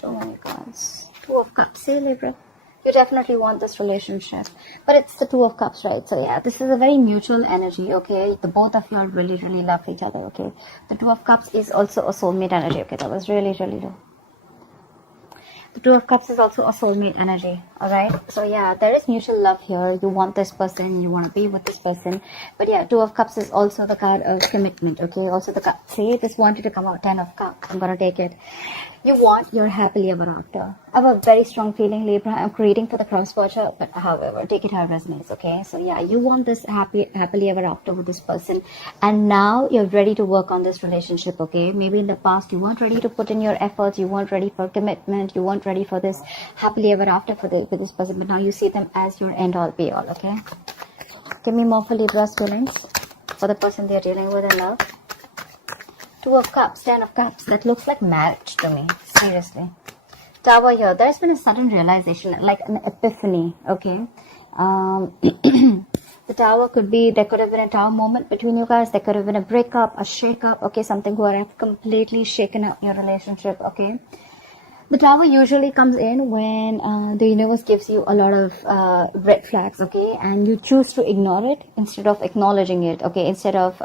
Too many cards. Two of Cups. See, Libra? You definitely want this relationship. But it's the Two of Cups, right? So yeah, this is a very mutual energy, okay? The both of you are really, really love each other, okay? The Two of Cups is also a soulmate energy, okay? That was really, really low. The Two of Cups is also a soulmate energy, alright? So yeah, there is mutual love here. You want this person, you want to be with this person. But yeah, Two of Cups is also the card of commitment, okay? Also the card, see, this wanted to come out, 10 of Cups. I'm going to take it. You want your happily ever after. I have a very strong feeling, Libra. I'm creating for the cross watcher, but however, take it how it resonates, okay? So yeah, you want this happily ever after with this person, and now you're ready to work on this relationship, okay? Maybe in the past you weren't ready to put in your efforts, you weren't ready for commitment, you weren't ready for this happily ever after with this person, but now you see them as your end all be all, okay? Give me more for Libra's feelings for the person they're dealing with in love. Two of Cups, 10 of Cups. That looks like marriage to me. Seriously. Tower here. There's been a sudden realization, like an epiphany. Okay. The Tower could be, there could have been a Tower moment between you guys. There could have been a breakup, a shake-up. Okay. Something where I've completely shaken up your relationship. Okay. The Tower usually comes in when the universe gives you a lot of red flags, okay, and you choose to ignore it instead of acknowledging it, okay, instead of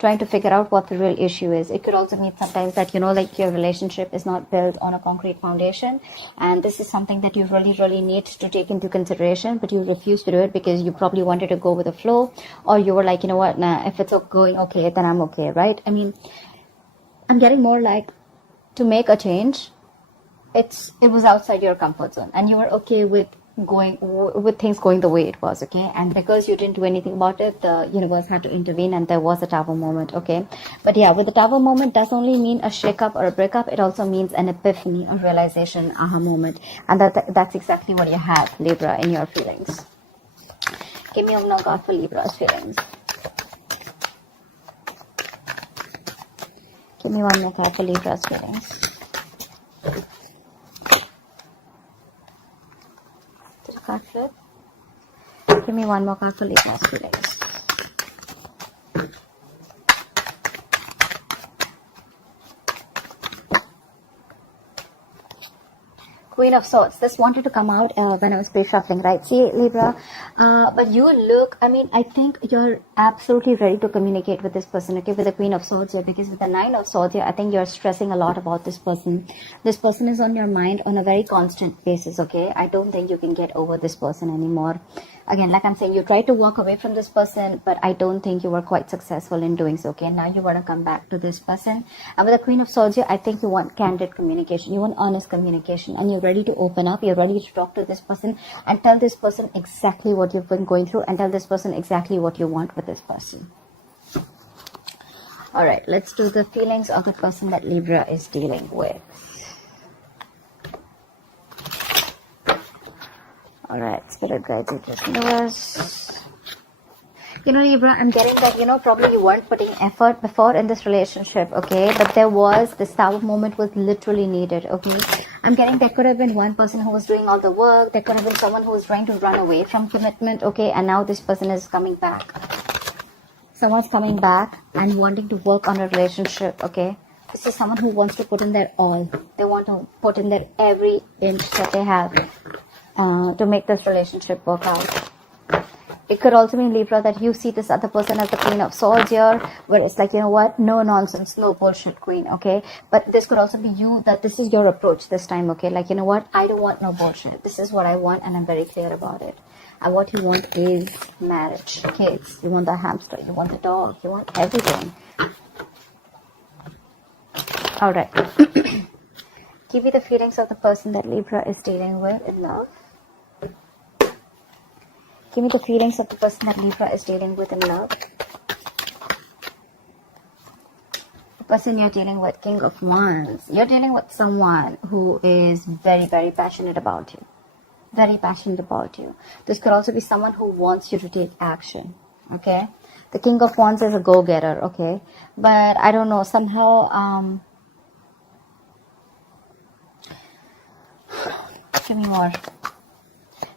trying to figure out what the real issue is. It could also mean sometimes that, you know, like your relationship is not built on a concrete foundation, and this is something that you really, really need to take into consideration, but you refuse to do it because you probably wanted to go with the flow, or you were like, you know what, nah, if it's going okay, then I'm okay, right? I mean, I'm getting more like to make a change. It was outside your comfort zone, and you were okay with things going the way it was, okay? And because you didn't do anything about it, the universe had to intervene, and there was a Tower moment, okay? But yeah, with the Tower moment does only mean a shake-up or a breakup. It also means an epiphany, a realization, aha moment, and that's exactly what you have, Libra, in your feelings. Give me one more card for Libra's feelings. Give me one more card for Libra's feelings. Card flip. Give me one more card for Libra's feelings. Queen of Swords. This wanted to come out when I was pre-shuffling, right? See, Libra, but you look, I mean, I think you're absolutely ready to communicate with this person, okay, with the Queen of Swords here, because with the Nine of Swords here, I think you're stressing a lot about this person. This person is on your mind on a very constant basis, okay? I don't think you can get over this person anymore. Again, like I'm saying, you tried to walk away from this person, but I don't think you were quite successful in doing so, okay? Now you want to come back to this person. And with the Queen of Swords here, I think you want candid communication. You want honest communication, and you're ready to open up. You're ready to talk to this person and tell this person exactly what you've been going through, and tell this person exactly what you want with this person. All right, let's do the feelings of the person that Libra is dealing with. Alright, Spirit Guides, you just universe. You know, Libra, I'm getting that, you know, probably you weren't putting effort before in this relationship, okay? But there was, this Tower moment was literally needed, okay? I'm getting there could have been one person who was doing all the work. There could have been someone who was trying to run away from commitment, okay? And now this person is coming back. Someone's coming back and wanting to work on a relationship, okay? This is someone who wants to put in their all. They want to put in their every inch that they have to make this relationship work out. It could also mean, Libra, that you see this other person as the Queen of Swords here, where it's like, you know what, no nonsense, no bullshit queen, okay? But this could also be you, that this is your approach this time, okay? Like, you know what, I don't want no bullshit. This is what I want, and I'm very clear about it. And what you want is marriage, kids. You want the hamster, you want the dog, you want everything. All right. Give me the feelings of the person that Libra is dealing with in love. Give me the feelings of the person that Libra is dealing with in love. The person you're dealing with, King of Wands. You're dealing with someone who is very, very passionate about you. Very passionate about you. This could also be someone who wants you to take action. Okay? The King of Wands is a go-getter. Okay? But I don't know, somehow... give me more.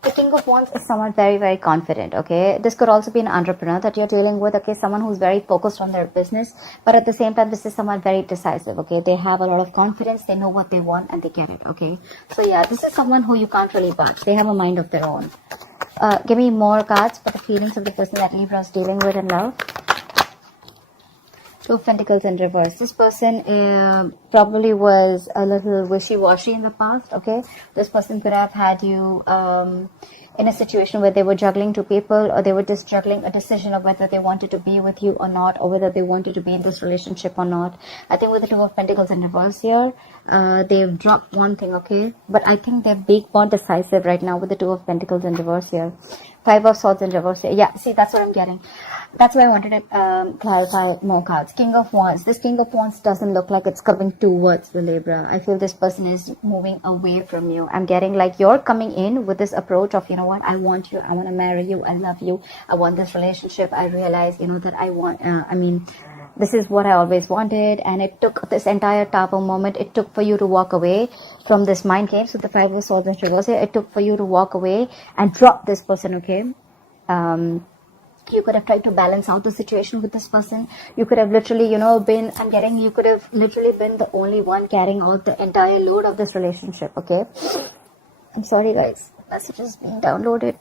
The King of Wands is someone very, very confident, okay? This could also be an entrepreneur that you're dealing with, okay? Someone who's very focused on their business, but at the same time, this is someone very decisive, okay? They have a lot of confidence, they know what they want, and they get it, okay? So yeah, this is someone who you can't really budge. They have a mind of their own. Give me more cards for the feelings of the person that Libra is dealing with in love. Two of Pentacles in reverse. This person probably was a little wishy-washy in the past, okay? This person could have had you in a situation where they were juggling two people, or they were just juggling a decision of whether they wanted to be with you or not, or whether they wanted to be in this relationship or not. I think with the Two of Pentacles in reverse here, they've dropped one thing, okay? But I think they're big, more decisive right now with the Two of Pentacles in reverse here. Five of Swords in reverse here. Yeah, see, that's what I'm getting. That's why I wanted to clarify more cards. King of Wands. This King of Wands doesn't look like it's coming towards the Libra. I feel this person is moving away from you. I'm getting like you're coming in with this approach of, you know what, I want you, I want to marry you, I love you, I want this relationship. I realize, you know, that I want, this is what I always wanted, and it took this entire Tower moment. It took for you to walk away from this mind games with the Five of Swords in reverse here. It took for you to walk away and drop this person, okay? You could have tried to balance out the situation with this person. You could have literally, you know, you could have literally been the only one carrying out the entire load of this relationship, okay? I'm sorry, guys. Message is being downloaded.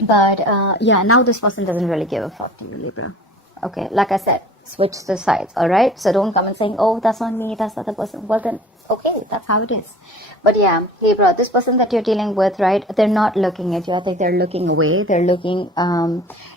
But, yeah, now this person doesn't really give a fuck to you, Libra. Okay, like I said, switch the sides, all right? So don't come and saying, oh, that's not me, that's the other person. Well, then, okay, that's how it is. But yeah, Libra, this person that you're dealing with, right, they're not looking at you. I think they're looking away. They're looking,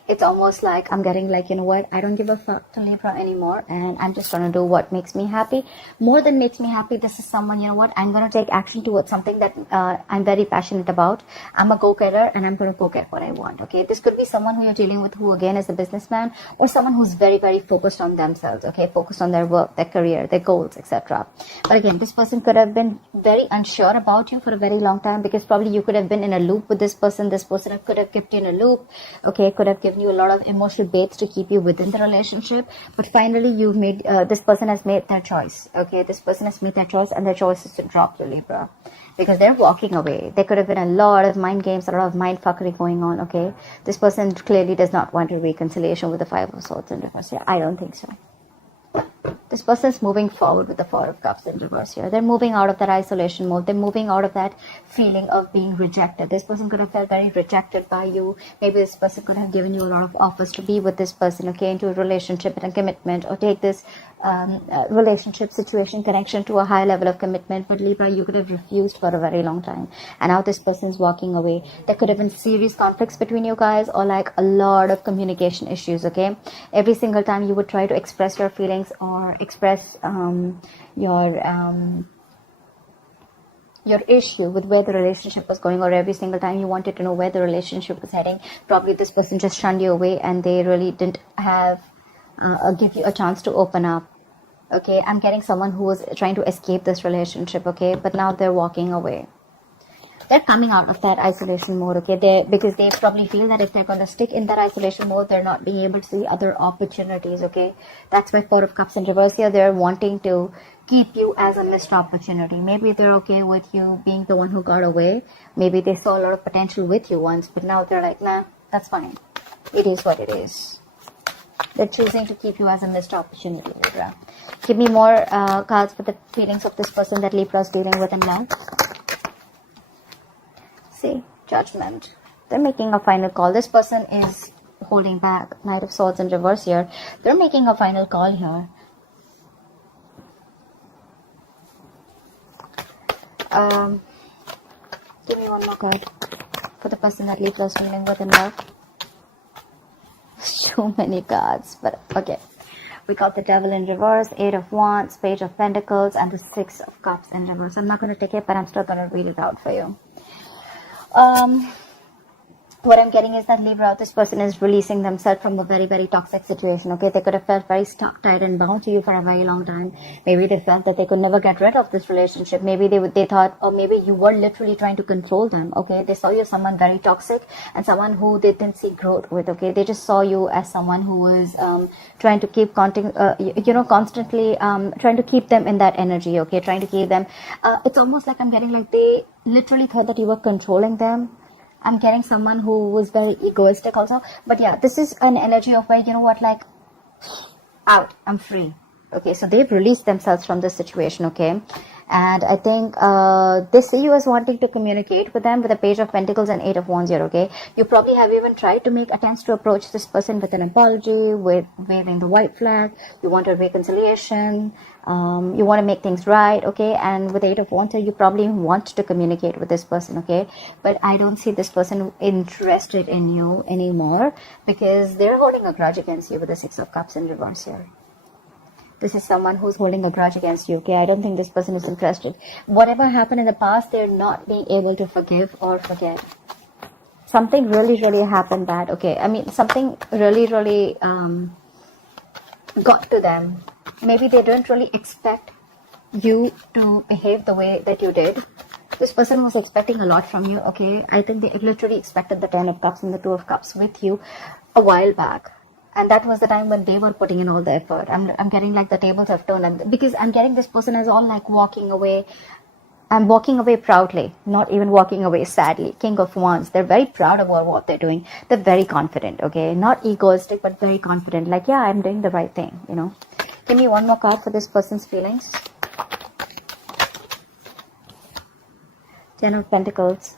it's almost like I'm getting like, you know what, I don't give a fuck to Libra anymore, and I'm just going to do what makes me happy. More than makes me happy, this is someone, you know what, I'm going to take action towards something that I'm very passionate about. I'm a go-getter, and I'm going to go get what I want, okay? This could be someone who you're dealing with who, again, is a businessman, or someone who's very, very focused on themselves, okay? Focused on their work, their career, their goals, etc. But again, this person could have been very unsure about you for a very long time, because probably you could have been in a loop with this person. This person could have kept you in a loop, okay? Could have given you a lot of emotional baits to keep you within the relationship. But finally, you've made, this person has made their choice, okay? This person has made their choice, and their choice is to drop you, Libra, because they're walking away. There could have been a lot of mind games, a lot of mind fuckery going on, okay? This person clearly does not want a reconciliation with the Five of Swords in reverse. Yeah, I don't think so. This person's moving forward with the Four of Cups in reverse here. They're moving out of that isolation mode. They're moving out of that feeling of being rejected. This person could have felt very rejected by you. Maybe this person could have given you a lot of offers to be with this person, okay, into a relationship and a commitment, or take this relationship situation connection to a high level of commitment. But Libra, you could have refused for a very long time, and now this person's walking away. There could have been serious conflicts between you guys, or like a lot of communication issues, okay? Every single time you would try to express your feelings or express your issue with where the relationship was going, or every single time you wanted to know where the relationship was heading, probably this person just shunned you away, and they really didn't have give you a chance to open up, okay? I'm getting someone who was trying to escape this relationship, okay? But now they're walking away. They're coming out of that isolation mode, okay? Because they probably feel that if they're going to stick in that isolation mode, they're not being able to see other opportunities, okay? That's why Four of Cups in reverse here. They're wanting to keep you as a missed opportunity. Maybe they're okay with you being the one who got away. Maybe they saw a lot of potential with you once, but now they're like, nah, that's fine. It is what it is. They're choosing to keep you as a missed opportunity, Libra. Give me more cards for the feelings of this person that Libra is dealing with in love. See, Judgment. They're making a final call. This person is holding back. Knight of Swords in reverse here. They're making a final call here. Give me one more card for the person that Libra is dealing with in love. So many cards, but okay. We got the Devil in reverse, Eight of Wands, Page of Pentacles, and the Six of Cups in reverse. I'm not going to take it, but I'm still going to read it out for you. What I'm getting is that Libra, this person is releasing themselves from a very, very toxic situation, okay? They could have felt very stuck, tied, and bound to you for a very long time. Maybe they felt that they could never get rid of this relationship. Maybe they thought, or maybe you were literally trying to control them, okay? They saw you as someone very toxic and someone who they didn't see growth with, okay? They just saw you as someone who was trying to keep constantly trying to keep them in that energy, okay? Trying to keep them. It's almost like I'm getting like they literally thought that you were controlling them. I'm getting someone who was very egoistic also. But yeah, this is an energy of where, you know what, like, out, I'm free. Okay, so they've released themselves from this situation, okay? And I think they see you as wanting to communicate with them with the Page of Pentacles and Eight of Wands here, okay? You probably have even tried to make attempts to approach this person with an apology, with waving the white flag. You want a reconciliation. You want to make things right, okay? And with Eight of Wands here, you probably want to communicate with this person, okay? But I don't see this person interested in you anymore because they're holding a grudge against you with the Six of Cups in reverse here. This is someone who's holding a grudge against you, okay? I don't think this person is interested. Whatever happened in the past, they're not being able to forgive or forget. Something really, really happened bad, okay? I mean, something really, really got to them. Maybe they don't really expect you to behave the way that you did. This person was expecting a lot from you, okay? I think they literally expected the Ten of Cups and the Two of Cups with you a while back. And that was the time when they were putting in all the effort. I'm getting like the tables have turned. And because I'm getting this person as all like walking away. I'm walking away proudly, not even walking away sadly. King of Wands. They're very proud about what they're doing. They're very confident, okay? Not egoistic, but very confident. Like, yeah, I'm doing the right thing, you know? Give me one more card for this person's feelings. Ten of Pentacles.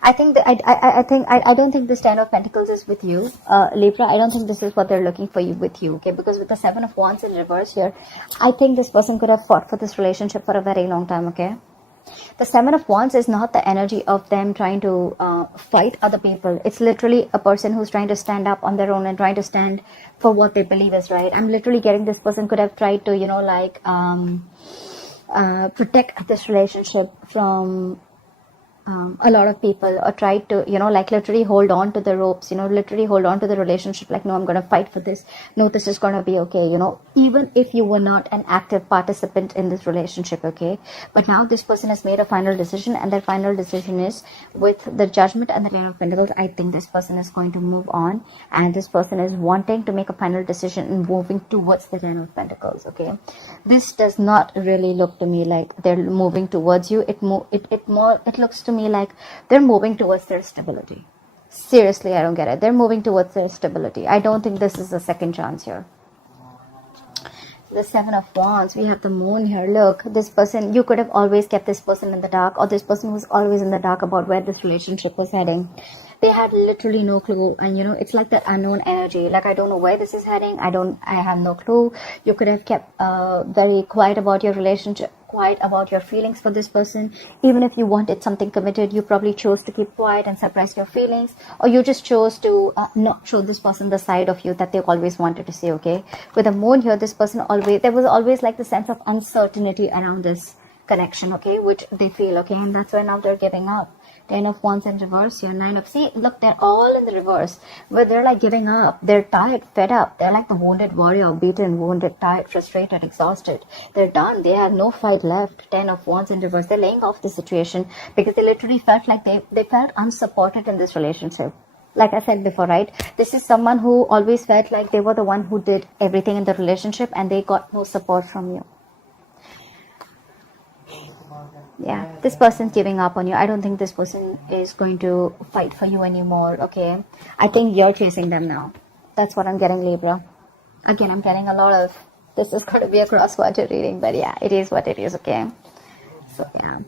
I don't think this Ten of Pentacles is with you, Libra. I don't think this is what they're looking for you with you, okay? Because with the Seven of Wands in reverse here, I think this person could have fought for this relationship for a very long time, okay? The Seven of Wands is not the energy of them trying to fight other people. It's literally a person who's trying to stand up on their own and trying to stand for what they believe is right. I'm literally getting this person could have tried to, you know, like protect this relationship from a lot of people, or try to, you know, like literally hold on to the ropes, you know, literally hold on to the relationship, like, no, I'm going to fight for this, no, this is going to be okay, you know, even if you were not an active participant in this relationship, okay? But now this person has made a final decision, and their final decision is with the Judgment and the Ten of Pentacles. I think this person is going to move on, and this person is wanting to make a final decision and moving towards the Ten of Pentacles, okay? This does not really look to me like they're moving towards you. It looks to me like they're moving towards their stability. Seriously, I don't get it. They're moving towards their stability. I don't think this is a second chance here. The Seven of Wands, we have the Moon here. Look, this person, you could have always kept this person in the dark, or this person was always in the dark about where this relationship was heading. They had literally no clue, and you know, it's like that unknown energy, like, I don't know where this is heading, I have no clue. You could have kept very quiet about your relationship, quiet about your feelings for this person. Even if you wanted something committed, you probably chose to keep quiet and suppress your feelings, or you just chose to not show this person the side of you that they always wanted to see, okay? With the Moon here, this person there was always like the sense of uncertainty around this connection, okay, which they feel, okay, and that's why now they're giving up. Ten of Wands in reverse here, Nine of, see, look, they're all in the reverse, where they're like giving up. They're tired, fed up. They're like the wounded warrior, beaten, wounded, tired, frustrated, exhausted. They're done. They have no fight left. Ten of Wands in reverse. They're laying off the situation because they literally felt like they felt unsupported in this relationship. Like I said before, right? This is someone who always felt like they were the one who did everything in the relationship, and they got no support from you. Yeah, this person's giving up on you. I don't think this person is going to fight for you anymore, okay? I think you're chasing them now. That's what I'm getting, Libra. Again, I'm getting a lot of, this is going to be a cross-watcher reading, but yeah, it is what it is, okay? So yeah,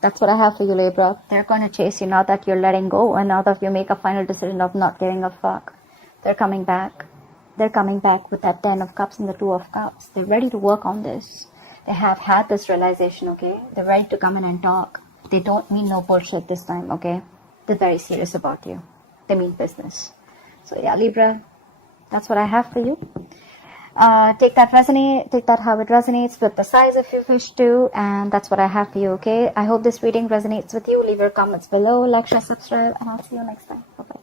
that's what I have for you, Libra. They're going to chase you now that you're letting go, and now that you make a final decision of not giving a fuck. They're coming back. They're coming back with that Ten of Cups and the Two of Cups. They're ready to work on this. They have had this realization, okay? They're ready to come in and talk. They don't mean no bullshit this time, okay? They're very serious about you. They mean business. So yeah, Libra, that's what I have for you. Take that how it resonates, flip the size if you wish to, and that's what I have for you, okay? I hope this reading resonates with you. Leave your comments below, like, share, subscribe, and I'll see you next time. Bye-bye.